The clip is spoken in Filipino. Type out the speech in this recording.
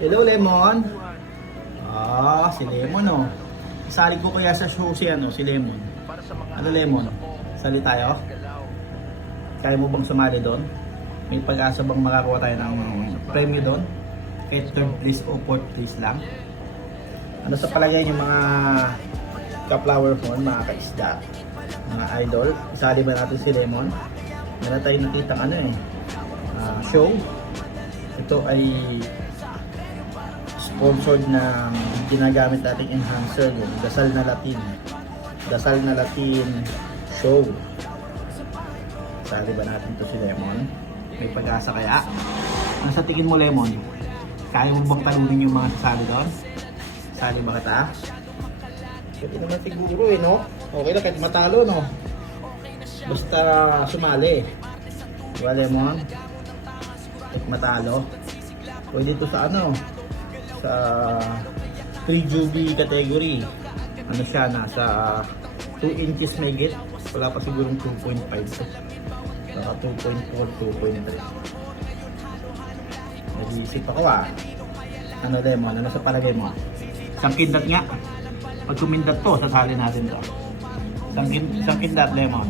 Hello, Lemon. Si Lemon, oh. Isali ko kaya sa show si Lemon. Ano, Lemon? Sali tayo? Kaya mo bang sumali doon? May pag-asa bang makakuha tayo ng premyo doon? Kahit third place o fourth place lang? Ano sa palagay niyo mga ka-flower phone, mga ka-isda, mga idol? Isali ba natin si Lemon? Meron tayo nakitang show. Ito ay sponsored ng ginagamit nating enhancer, yung Dasal na Latin show. Sali ba natin to si Lemon? May pag-asa kaya? Ano sa tingin mo, Lemon? Kaya mo bang talunin yung mga sasali doon? Sali ba kita? Pwede naman siguro no? Okay lang kahit matalo, no? Basta sumali. Diba, Lemon? Kahit matalo. Pwede ito sa sa 3GB category. Ano siya, nasa 2 inches may git. Wala pa sigurong 2.5. Saka 2.4, 2.3. Nag-iisip ako Ano, Lemon? Ano sa palagay mo? Isang kindat nga. Pag kumindat to, sasali natin to. Isang kindat, Lemon.